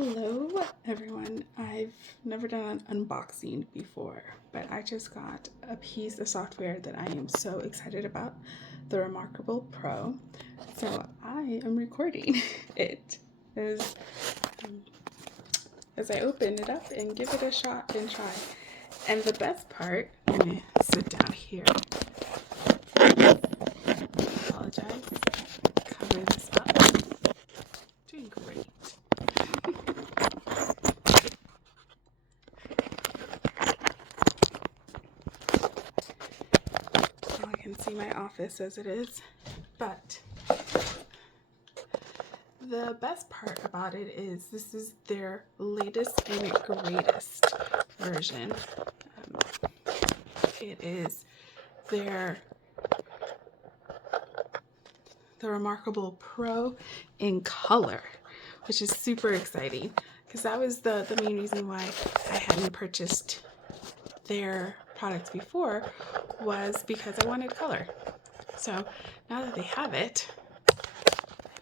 Hello everyone. I've never done an unboxing before, but I just got a piece of software that I am so excited about, the Remarkable Pro. So I am recording it as I open it up and give it a shot and try. And the best part, I'm gonna sit down here. Apologize. Cover this up. Doing great. I can see my office as it is, but the best part about it is this is their latest and greatest version. It is the Remarkable Pro in color, which is super exciting because that was the main reason why I hadn't purchased their products before, was because I wanted color. So now that they have it,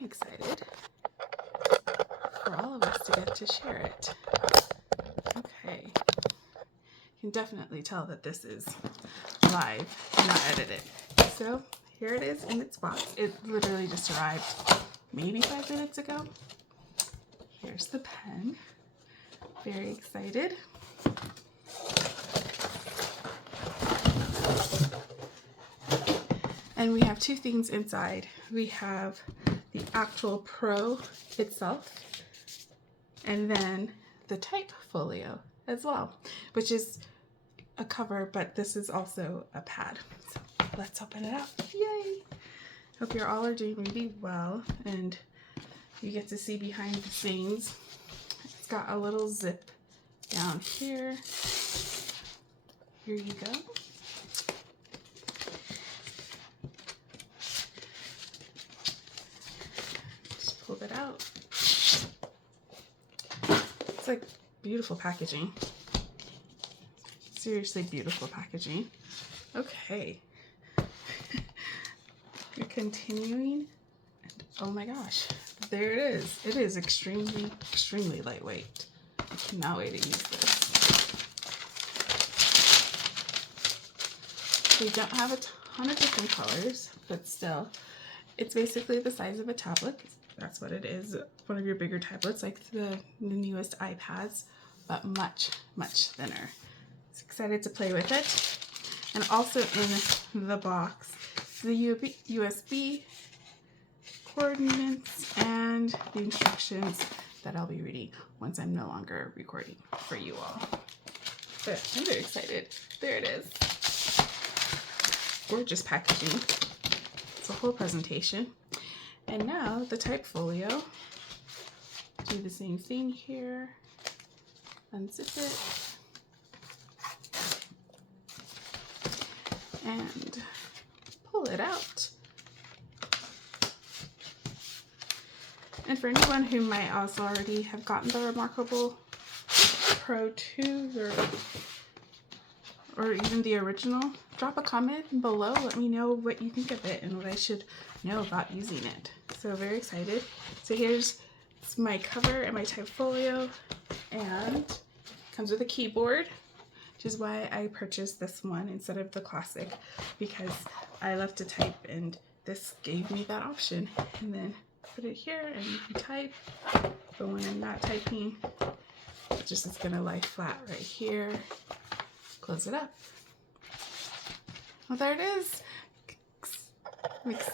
I'm excited for all of us to get to share it. Okay, you can definitely tell that this is live, not edited. So here it is in its box. It literally just arrived maybe 5 minutes ago. Here's the pen. Very excited. And we have two things inside. We have the actual Pro itself, and then the type folio as well, which is a cover, but this is also a pad. So let's open it up. Yay! Hope you all are doing really well and you get to see behind the scenes. It's got a little zip down here. Here you go. Just pull it out. It's like beautiful packaging. Seriously beautiful packaging. Okay. We're continuing. And oh my gosh, there it is. It is extremely, extremely lightweight. I cannot wait to use this. We don't have a ton of different colors, but still, it's basically the size of a tablet. That's what it is. One of your bigger tablets, like the newest iPads, but much, much thinner. So excited to play with it. And also in the box, the USB coordinates and the instructions that I'll be reading once I'm no longer recording for you all. But I'm very excited. There it is. Gorgeous packaging. It's a whole presentation. And now the type folio. Do the same thing here. Unzip it. And pull it out. And for anyone who might also already have gotten the Remarkable Pro 2 or even the original, drop a comment below. Let me know what you think of it and what I should know about using it. So very excited. So here's my cover and my type folio, and it comes with a keyboard, which is why I purchased this one instead of the classic, because I love to type and this gave me that option. And then put it here and you can type, but when I'm not typing, it's gonna lie flat right here. Close it up. Well, there it is. I'm excited.